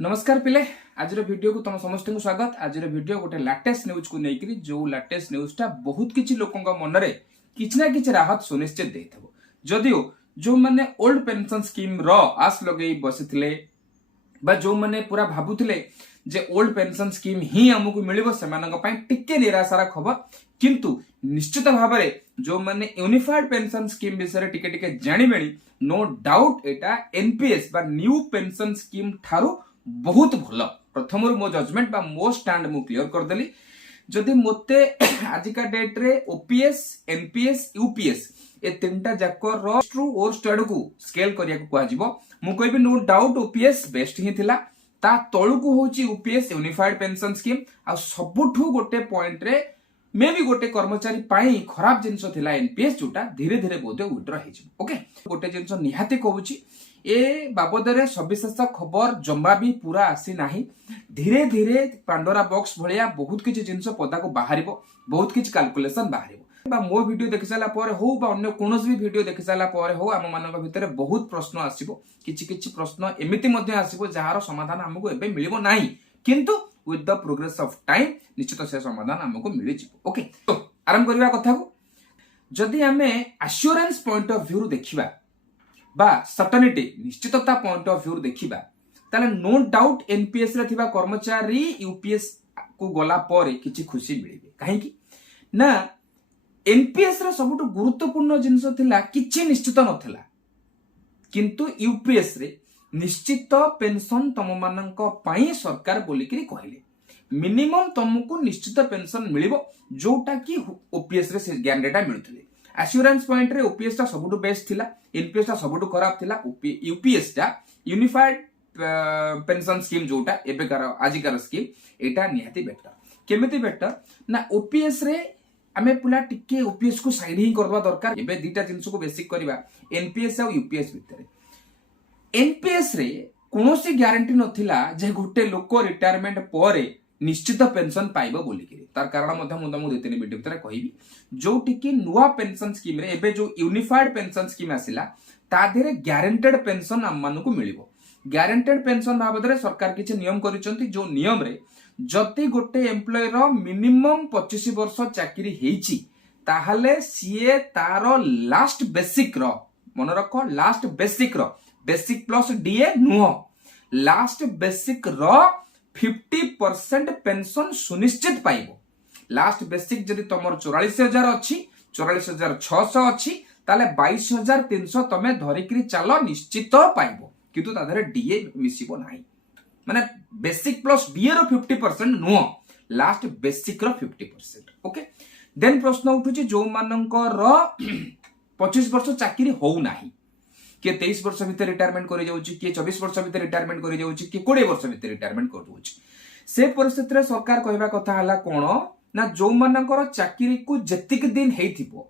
नमस्कार पिले आज वीडियो को तुम समस्त को स्वागत। आज वीडियो गोटे लेटेस्ट न्यूज को लेकर जो लेटेस्ट न्यूजटा बहुत किसी लोकों मन में किसी ना कि राहत सुनिश्चित देथबो। जदियो जो मैंने ओल्ड पेंशन स्कीम रो आस लगे बसिथिले बा जो मैंने पूरा भाबुथिले जे ओल्ड पेंशन स्कीम ही हमको मिलिबो सेमानक पई टिके निराशार खबर, किंतु निश्चित भाव में जो मैंने यूनिफाइड पेंशन स्कीम विषय टिके टिके जानि मिली नो डाउट एटा एनपीएस बा न्यू पेंशन स्कीम थारू बहुत भल। प्रथम मो जजमेंट बा मो स्टैंड मु क्लियर कर देली। जदि मोते आजिका डेट रे ओपीएस एनपीएस यूपीएस ए तीनटा जाकर रो ट्रू और स्टैंड को स्केल करिया को कहजिवो मु कहबी नो डाउट ओपीएस बेस्ट ही थिला। ता तळु को होची यूपीएस यूनिफाइड पेंशन स्कीम आ सबुठु गोटे पॉइंट रे मे भी गोटे कर्मचारी पाई खराब जिंस थिला एनपीएस जोटा धीरे धीरे बोधे विड्रॉ हे जिवो। ओके गोटे जिंस निहाती कहूची ए बाबदरे सविशेष खबर जमा भी पूरा आसी नाही। धीरे धीरे पांडोरा बॉक्स भलिया बहुत किछि जिंस पदा को बाहरिबो, बहुत किछि कैलकुलेशन बाहरिबो। बा मो वीडियो देखि साला पर हो बा अन्य कोनोस भी वीडियो देखि साला पर हो आम मानक भितरे बहुत प्रश्न आसीबो। किछि किछि प्रश्न एमिति मध्ये आसीबो जहार समाधान हमको एबे मिलिबो नाही, किंतु with the progress of time निश्चित से समाधान हमको मिलि जिवो। ओके तो आरंभ करबा कथा को जदि हमें एश्योरेंस पॉइंट ऑफ व्यू देखिबा बा सर्टेनिटी निश्चितता पॉइंट ऑफ व्यू देखिबा ताले नो डाउट एनपीएस रे थिबा कर्मचारी यूपीएस को गला पर किछि खुशी मिलिबे। काहे कि ना एनपीएस रे सबुठ गुरुत्वपूर्ण जिंस थिला किछि निश्चित नथिला, किंतु यूपीएस रे निश्चित पेंशन तम मानक पई सरकार बोलिकरी कहले मिनिमम तुमको निश्चित पेंशन मिलिबो जोटा कि ओपीएस रे से गैंडेटा मिलुथले। एश्योरेंस पॉइंट रे ओपीएस ता सबुठु बेस्ट थिला, एनपीएस ता सबुठु खराब थिला। यूपीएस ता यूनिफाइड पेंशन स्कीम जोटा एबेकार आजिकार स्कीम एटा निहाती बेटर। केमिति बेटर ना ओपीएस रे आमे पुला टिके ओपीएस को साइड ही करबा दरकार। एबे दीटा जिंस को बेसिक करबा एनपीएस और यूपीएस भितरे। एनपीएस रे कोनोसी ग्यारंटी नथिला जे गोटे लोक रिटायरमेंट परे निश्चित पेंशन पाइबो बोलिकरी। तार कारण मध्य मु तुमको 2-3 वीडियो भितर कहबी जो टिके नुवा पेंशन स्कीम रे एबे जो यूनिफाइड पेंशन स्कीम आसिला ता देरे ग्यारंटेड पेंशन हम मानकु मिलिबो। ग्यारंटेड पेंशन बाबदरे सरकार किछि नियम करिसंती जो नियम रे जति गोटे एम्प्लॉय रो मिनिमम 25 वर्ष चाकरी हेछि ताहाले सीए तारो लास्ट बेसिक रो मन रखो लास्ट बेसिक रो बेसिक प्लस डीए नुह लास्ट बेसिक रो 50% पेंशन सुनिश्चित पाइबो। लास्ट बेसिक जदि तमर 44,000 अछि 44,600 अछि ताले 22,300 तमे धरिकरी चालो निश्चित पाइबो, किंतु ताधरे डीए मिसिबो नाही। माने बेसिक प्लस डीए रो 50% नुह लास्ट बेसिक रो 50%। ओके देन प्रश्न उठुची जो मानकर 25 वर्ष चाकरी हो नाही, के 23 वर्ष भीतर रिटायरमेंट करि जाउची, के 24 वर्ष भीतर रिटायरमेंट करि जाउची, के 20 वर्ष भीतर रिटायरमेंट कर दोउची। से परिस्थिति रे सरकार कहबा कथा हला कोन ना जो मानकर चाकरी को जतिक दिन हेइथिबो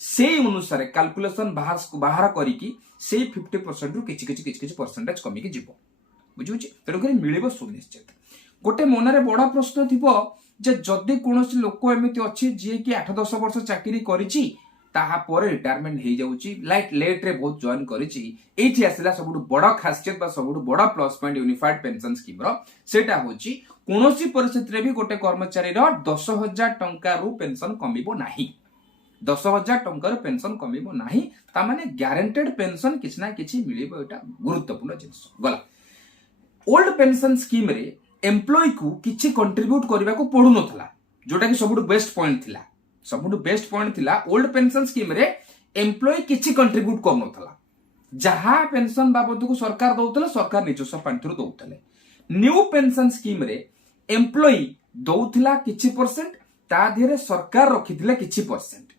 से अनुसार कैलकुलेशन बाहर करिकी से 50% रु किछि परसेंटेज कमी के जिवो बुझुची। तेनु करी मिलिबो सुनिश्चित। गोटे मनरे बड़ा प्रश्न थिबो जे जदि कोनोसी लोक एमिति अछि जे कि 8-10 वर्ष चाकरी करिछि ताहा पर रिटायरमेंट हे जाउची लाइक लेट रे बहुत जॉइन करिछि एठी आसिला सबुठ बड़ा खासियत बा सबुठ बड़ा plus point unified pension scheme रो सेटा होची कोनोसी परिस्थिति रे भी गोटे कर्मचारी रो 10,000 टंका रु पेंशन कमिबो नाही। 10,000 टंका रु पेंशन कमिबो नाही ता माने ग्यारंटेड पेंशन किछ ना किछि मिलिबो। एटा गुरुत्वपूर्ण जिंस गला। ओल्ड पेंशन स्कीम रे एम्प्लॉय को किछि कंट्रीब्यूट करबा को पडु नथला जोटा कि सबुठ बेस्ट पॉइंट थिला। सबुठ बेस्ट पॉइंट थिला ओल्ड पेंशन स्कीम रे एम्प्लॉय किछि कंट्रीब्यूट कर नथला, जहा पेंशन बाबद को सरकार दउतले सरकार निजस्व पांठिरु दउतले। न्यू पेंशन स्कीम रे एम्प्लॉय दउथला किछि परसेंट ता धीरे सरकार रखिथिले किछि परसेंट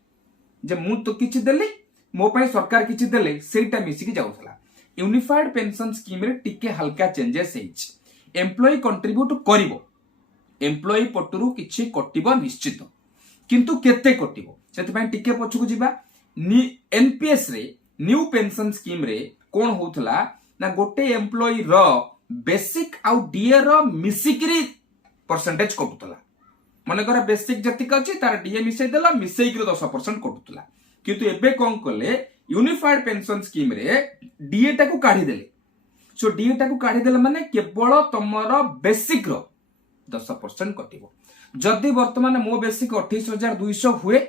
जे मु तो किछि देली मो पई सरकार किछि देले सेटा मिसी कि जाउथला। यूनिफाइड पेंशन स्कीम रे टिके हल्का चेंजेस हेछि। एम्प्लॉय कंट्रीब्यूट करिवो, एम्प्लॉय पटुरु किछि कटिबो निश्चित, किंतु केते कटिबो सेति पई टिके पछकु जिबा। एनपीएस रे न्यू पेंशन स्कीम रे कोन होथला ना गोटे एम्प्लॉय रो बेसिक आउ डीए रो मिसिकरी परसेंटेज कटुतला। माने करा बेसिक जतिक अछि तार डीए मिसै देला मिसै कि 10% कटुतला, किंतु एबे कोन कले यूनिफाइड पेंशन स्कीम रे डीए टा को काढी देले सो डीए टाकू काढ़ी देले माने केवल तुमर बेसिक रो 10% कटिबो। जदि वर्तमान मो बेसिक 28,200 हुए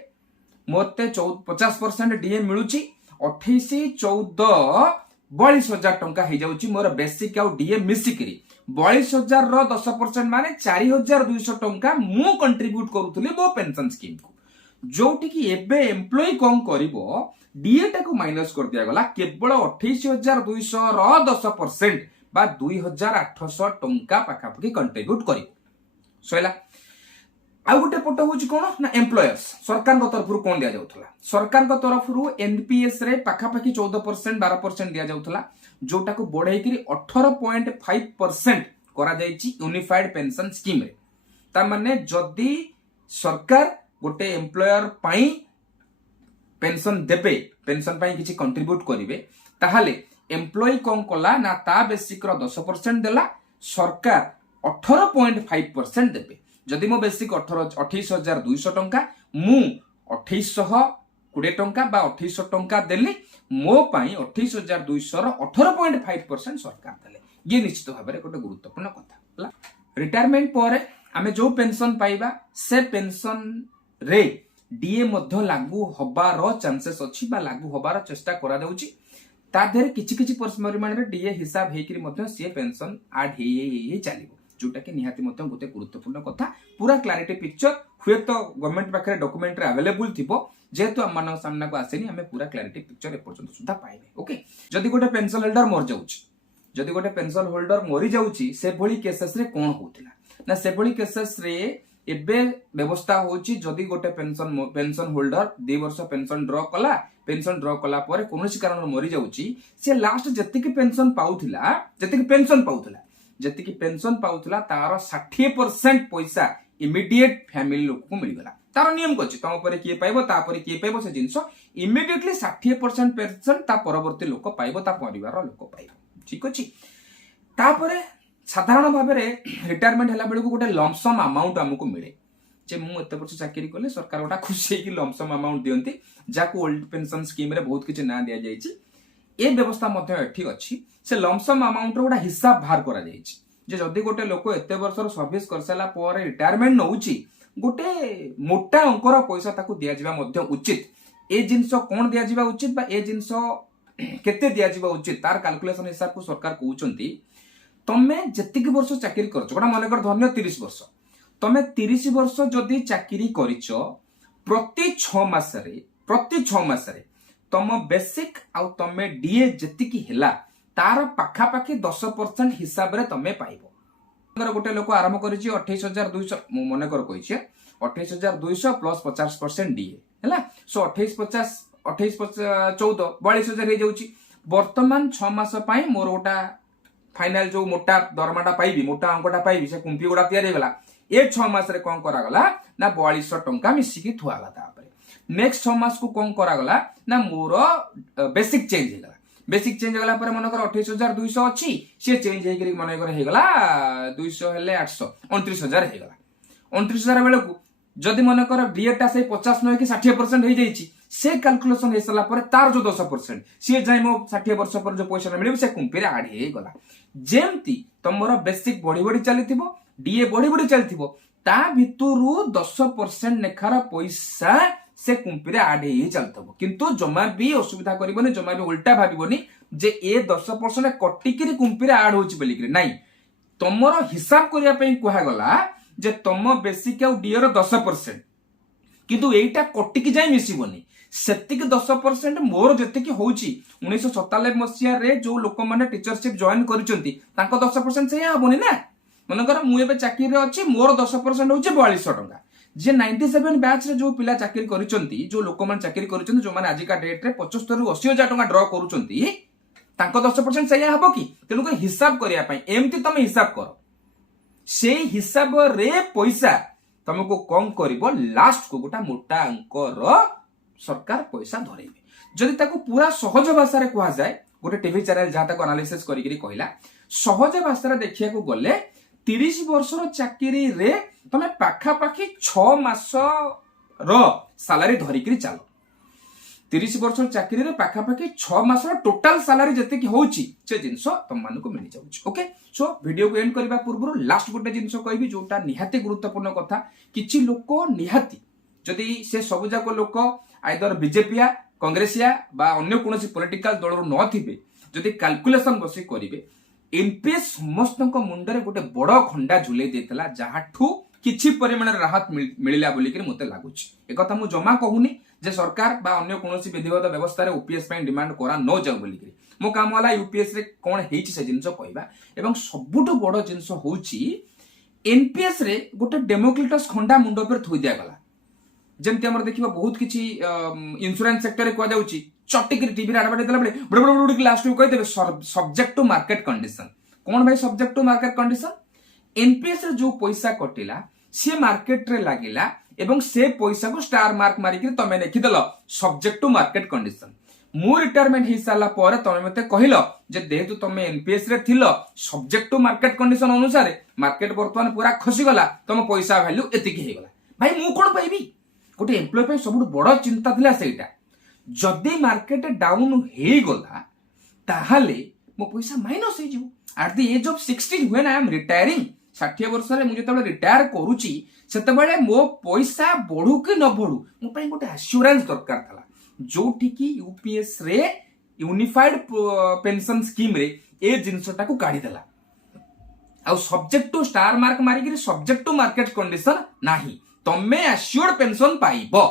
मते 50% डीए मिलुची 28 14 42,000 टंका हो जाउची मोर बेसिक आउ डीए मिसिकरी 42,000 रो 10% माने 4,200 टंका मु कंट्रीब्यूट करूथली मो पेंशन स्कीम को, जोटी कि एबे एम्प्लॉय कोन करिवो डीए टाकू माइनस कर दिया गला केवल 28,200 रो 10% बा 2,800 टंका पाखापाखि कंट्रीब्यूट करिवो सोइला। आ गोटे पट हूँ कौन ना एम्प्लॉयर्स सरकार तरफ कौन दि जाऊला, सरकार तरफ एनपीएस रे पाखापाखि 14% 12% दि जाऊला, जोटा को बढ़े 18.5% करा जायछि यूनिफाइड पेंशन स्कीम रे। तार माने जदि सरकार गोटे एम्प्लॉयर पाई पेंशन देबे, पेंशन पाई किछि कंट्रीब्यूट करिवे, ताहाले एम्प्लॉय कोन कला ना ता बेसिक रो 10% देला, सरकार 18.5% देबे। जदि मो बेसिक 28,200 टंका मु 2,820 टंका बा 2,800 टंका देली, मो पाई 28,200 रो 18.5% सरकार देले। ये निश्चित भाव में गोटे गुरुत्वपूर्ण कथा। रिटायरमेंट पर आमे जो पेंशन पाइबा से पेंशन रे डीए मध्य लागू हबार चांसेस अछि बा लागू हबार चेष्टा करा जाउची। ता देरे किछि किछि परिमाण रे डीए हिसाब हेकरी मध्य से पेंशन ऐड हे चलिबो, जोटा कि निहाती मध्य गोटे गुरुत्वपूर्ण कथा। पूरा क्लारिटी पिक्चर हुए तो गवर्नमेंट पाखे डॉक्यूमेंट रे अवेलेबल थिबो, जेहेतु हम मान सामना को आसेनी हमें पूरा क्लारिटी पिक्चर एपर्यंत सुधा पाइबे। ओके, जदि गोटे पेंशन होल्डर मर जाउची, जदि गोटे पेंशन होल्डर मरी जाउची, से भली केसेस रे कोन होउतिला ना, से भली केसेस रे एबे व्यवस्था होची जदि गोटे पेंशन होल्डर 2 वर्ष पेंशन ड्रॉ कला पर कोनोसी कारण मरी जाउची, से लास्ट जति की पेंशन पाउथिला, जति की पेंशन पाउथिला तार 60% पैसा इमीडिएट फैमिली लोक को मिल गला। तार नियम कछि तम परे किए पाइबो ता परे किए पाइबो, से जिंस इमीडिएटली 60% पेंशन ता परवर्ती लोक पाइबो, ता परिवार लोक पाइबो। ठीक अछि। तापरे साधारण भाव में रिटायरमेंट हला बेलू गोटे लमसम अमाउंट हमको मिले, जे मु एते वर्ष चाकरी कले सरकार गोटा खुशी कि लमसम अमाउंट दियंती, जाको ओल्ड पेंशन स्कीम रे बहुत किछि ना दिया जायछि। ए व्यवस्था मध्ये एठी अछि, से लमसम अमाउंट रो गोटा हिसाब बाहर करा जायछि, जे जदी गोटे लोक एते वर्षर सर्विस करसला पर रिटायरमेंट नउछि, गोटे मोटा अंकर पैसा ताकू दिया जिबा मध्ये उचित। ए जिंस कोन दिया जिबा उचित बा ए जिंस केते दिया जिबा उचित, तार कैलकुलेशन हिसाब को सरकार कहउचंती तमे जतिक वर्ष चाकरी करछ, गोटा मन कर धन्य 30 वर्ष, तमे 30 वर्ष जदि चाकरी करिछ, प्रति 6 मास रे तम बेसिक आउ तमे डीए जतिक हेला तार पाखा पाखी 10% हिसाब रे तमे पाइबो। अगर गोटे लोक आरंभ करिछि 28,200, मु मन कर कहिछि 28,200 प्लस 50% डीए हैला, सो 28 50 28 14 42,000 हे जाउछि। वर्तमान 6 मास पई मोर गोटा फाइनल जो मोटा दरमाटा पाइबी, मोटा अंकटा पाइबी, से कुंपी गुड़ा तैयारी गला। ए 6 मास रे कोन करा गला ना 4200 टंका मिसिकी थुआला। तापरे नेक्स्ट 6 मास को कोन करा गला ना मोर बेसिक चेंज हे गला। बेसिक चेंज गला पर मन कर 28,200 अछि, से चेंज हे करी मन कर हे गला 200 हेले 800 29,000 हे गला। 29,000 बेले को जदि मन कर डीएटा से 50 न कि 60% हे जाईछि, से कैलकुलेशन हे सला पर तार जो 10% से जाय मो 60 वर्ष पर जो पैसा मिले से कुंपी रे आड हे गला। जेमती तमरो बेसिक बढ़ी बढ़ी चलीथिबो, डीए बढ़ी बढ़ी चलीथिबो, ता भितरु 10% नेखार पैसा से कुंपी रे आड हे चलथबो। किंतु जमा भी असुविधा करबोनी, जमा भी उल्टा भाबिबोनी जे ए 10% कटिकिरी कुंपी रे आड होछि बोलिकरी नाही। तमरो हिसाब करिया पई कुहा गला जे तम बेसिक आउ डीए रो 10%, किंतु एटा कटिकी जाय मिसिबोनी, सेतिक 10% मोर जतिकी होउची 1997 मसिया रे जो लोक माने टीचरशिप जॉइन करिसंती तांको 10% से हबोनी ना। मनकर मु एबे चाकरी रे अछि, मोर 10% होउची 4200 टंका। जे 97 बैच रे जो पिला चाकरी करिसंती, जो लोक माने चाकरी करिसंती, जो माने आज का डेट रे 75 रु 80,000 टंका ड्रॉ करूचंती, तांको 10% से हबो की? तेनु कर हिसाब करिया पई एमती तमे हिसाब करो, से हिसाब रे पैसा तुमको कम करिवो, लास्ट को गोटा मोटा अंकर सरकार पैसा धरेबे। जदि ताको पूरा सहज भाषा रे कहा जाए, गोटे टीवी चैनल जहा ताको एनालिसिस करिकरी कहला, सहज भाषा रे देखिया को गले 30 वर्ष रो चाकरी रे तमे पाखा पाखी 6 मास रो सैलरी धरिकरी चलो। 30 वर्ष चाकरी रे पाखापाखि 6 मास टोटाल सैलरी जति होउची से जिंस तुम मानक मिल जाउची। ओके, सो वीडियो को एंड करबा पूर्व लास्ट गोटे जिंस कहबी जोटा निहाती गुरुत्वपूर्ण कथा। किछि लोक निहाती जदि से सब जाक लोक आइदर बीजेपी कांग्रेसिया बा अन्य कोनोसी पॉलिटिकल दल रो न थिबे, जदि कैलकुलेशन बसी करिवे एनपीएस समस्त मुंडरे गोटे बड़ खंडा झुले देतला जहाठू किछि परिमाण राहत मिलिला बोली कि मते लागुछि। एक कथा मु जमा कहूनी जे सरकार बा अन्य कोनोसी विधिगत व्यवस्था रे ओपीएस पय डिमांड करा न जाउ बोली कि मो काम वाला यूपीएस रे कोन हेछि से जिंस कहबा। एवं सबुटो बड़ जिंस होउछि एनपीएस रे गोटे डेमोक्रेटस खंडा मुंड पर थोइ दिया गला। जेमति हमर देखिबा बहुत किछि इंश्योरेंस सेक्टर रे को जाउछि चटिक टीवी रे एडवर्टाइज देला बळे बड़ बड़ बड़ लास्ट को कहि देबे सब्जेक्ट टू मार्केट कंडीशन। कोन भाई subject to market condition? NPS रे जो पैसा कटिला से मार्केट रे लागिला एवं से पैसा को स्टार मार्क मारी कि तमे लिखि देलो सब्जेक्ट टू मार्केट कंडीशन। मु रिटायरमेंट हि साला पर तमे मते कहिलो जे देहतु तमे एनपीएस रे थिलो सब्जेक्ट टू मार्केट कंडीशन अनुसार मार्केट वर्तमान पूरा खसी गला, तम पैसा वैल्यू एतिकी हे गला। भाई मु कोन पाइबी? गोटे एम्प्लॉय पे सबुठ बड़ चिंता थिला सेटा जदि मार्केट डाउन हे गला ताहाले मो पैसा माइनस हे जिवो। At the age of 16 when I am retiring 60 वर्ष रे मु जेतेबेले रिटायर करूची सेतेबेले मो पैसा बढ़ू कि न बढ़ू मो पई गोटे एश्योरेंस दरकार थला, जोठी कि यूपीएस रे यूनिफाइड पेंशन स्कीम रे ए जिंसटा को काढी देला। आ सब्जेक्ट टू स्टार मार्क मारी कि सब्जेक्ट टू मार्केट कंडीशन नाही, तमे एश्योर्ड पेंशन पाइबो,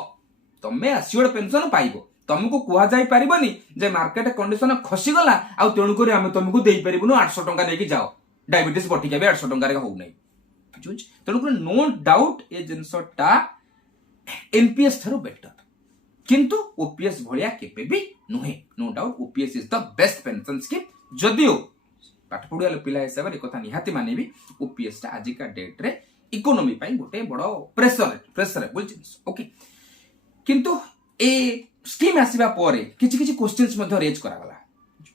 तमे एश्योर्ड पेंशन पाइबो। तुमको कुआ जाई परिबनी जे मार्केट कंडीशन खसी गला आ तेणु करी हम तुमको देई परिबनु 800 टंका लेके जाओ, डायबिटीज बटिका भी 800 टंका रे हो नै बुझुछ। तेणु करी नो डाउट ए जिंसटा एनपीएस थारो बेटर, किंतु ओपीएस भलिया केबे भी नहे। No doubt OPS is the best pension scheme. जदियो पाठ पढिया पिला हिसाब रे कथा निहाती मानेबी ओपीएस ता आजिका डेट रे इकोनॉमी पाई गोटे बड़ो प्रेशरेबल जिंस। ओके, किंतु ए स्कीम आसीबा परे किछि किछि क्वेश्चंस मध्ये रेज करा गला,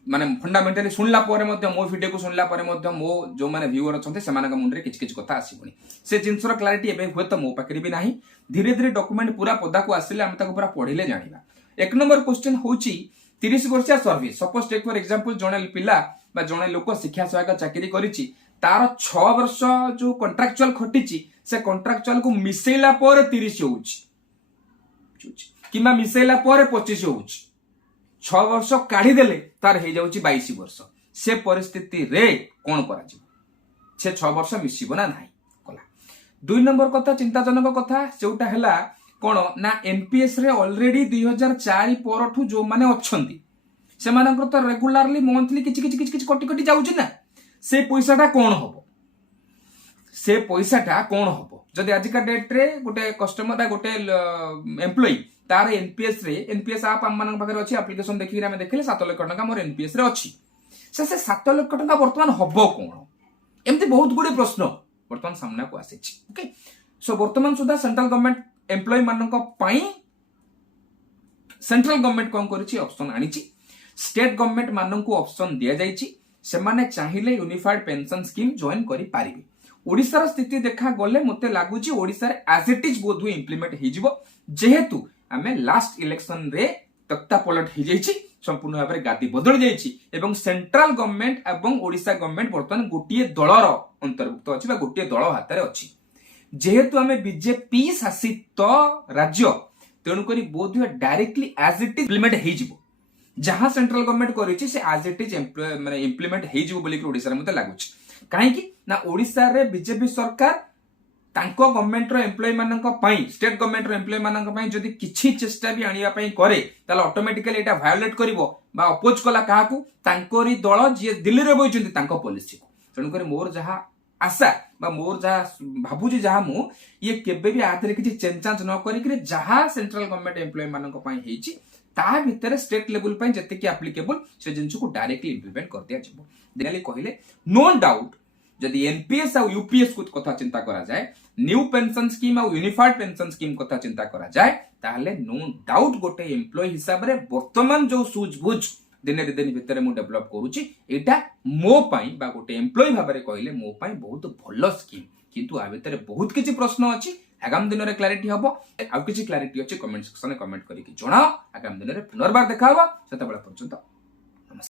माने फंडामेंटली सुनला परे मध्ये मो वीडियो को सुनला परे मध्ये मो जो माने व्यूअर अछन्ते सेमानक मुंडरे किछि किछि कथा आसीबनी। से जिंसर क्लैरिटी एबे होय त मो पाकरी भी नाही, धीरे धीरे डॉक्यूमेंट पूरा पदा को आसिले हम ताको पूरा पढिले जानिबा। एक नंबर क्वेश्चन होउची 30 वर्षिया service. Suppose take for example जणे पिला बा जणे लोक शिक्षा सहायक चाकरी करिछि, तार 6 वर्ष जो कॉन्ट्रैक्चुअल खटिछि से कॉन्ट्रैक्चुअल को मिसेला पर 30 होउछि किमा मिसेला पर 25 होउछि, 6 वर्ष काढी देले तार हे जाउछि 22 वर्ष। से परिस्थिति रे कोन करा जिवो? से 6 वर्ष मिसिबो ना नाही कला। 2 नंबर कथा चिंताजनक कथा सेउटा हैला कोन ना एनपीएस रे ऑलरेडी 2004 परठू जो माने अछंती से मानकर तो रेगुलरली मंथली किछि कटि कटि जाउछि ना, से पैसाटा कोन हबो? से पैसाटा कोन हबो? जदि आजिका डेट रे गोटे कस्टमर बा गोटे एम्प्लॉय तार एनपीएस आप हम मानक पाखरे अछि, एप्लीकेशन देखि रे हम देखिले 7 लाख टका मोर एनपीएस रे अछि, से 7 लाख टका वर्तमान हबो कोन? एमती बहुत गुडे प्रश्न वर्तमान सामना को आसी छी। ओके, सो वर्तमान सुधा सेंट्रल गवर्नमेंट एम्प्लॉय मानक पई सेंट्रल गवर्नमेंट कोन करिछि ऑप्शन आनिछि, स्टेट गवर्नमेंट मानक को ऑप्शन दिया जाइछि, सेमाने चाहिले यूनिफाइड पेंशन स्कीम जॉइन करि पारिबे। ओडिसा स्थिति देखा गले मते लागुची ओडिसा रे एज इट इज बोध इंप्लीमेंट हे जिवो, जेहेतु आमे लास्ट इलेक्शन रे तख्ता पलट हे जाइछि, संपूर्ण भाबरे गादी बदल जाइछि एवं सेंट्रल गवर्नमेंट एवं ओडिसा गवर्नमेंट वर्तमान गोटिए दलर अंतर्भुक्त अछि बा गोटिए दल हातरे अछि। जेहेतु आमे बीजेपी शासित राज्य तेणु करी बोध directly as it is implement हे जिवो, जहां सेंट्रल गवर्नमेंट करिछि से एज इट इज माने इंप्लीमेंट हे जिवो बोली कि ओडिसा रे मते लागुछि। काहे कि ना ओडिसा रे बीजेपी सरकार तांको गवर्नमेंट रो एम्प्लॉय मानक पई स्टेट गवर्नमेंट रो एम्प्लॉय मानक पई जदि किछि चेष्टा भी आनिया पई करे ताले ऑटोमेटिकली एटा वायोलेट करिवो बा अपोज कला काहाकू तांकोरी दल जे दिल्ली रे बइचंती तांको पॉलिसी को। तेणु करी मोर जहा आशा बा मोर जहा भाबुजी जहा मु ये केबे भी आथरे किछि चेंज चांज न करी कि जहा सेंट्रल गवर्नमेंट एम्प्लॉय मानक पई हेछि ता भितर स्टेट लेवल पई जते कि एप्लीकेबल से जिंस को डायरेक्टली इंप्लीमेंट कर दिया जिवो। दिनाली कहिले नो डाउट जदि एनपीएस और यूपीएस को कथा चिंता करा जाए, न्यू पेंशन स्कीम और यूनिफाइड पेंशन स्कीम कथा चिंता करा जाए, ताहले नो डाउट गोटे एम्प्लॉय हिसाब रे वर्तमान जो सूझबुझ दिने दिन भितर मु डेवलप करूची एटा मो पई बा गोटे एम्प्लॉय भाबरे कहले मो पई बहुत भलो स्कीम, किंतु आ भितर बहुत किछि प्रश्न अछि आगामी दिन में क्लारिटी हम आउ किसी क्लारिटी अच्छे कमेंट सेक्शन में कमेंट करके जनाओ आगामी दिन में पुनर्बार देखा सेत पर्यंत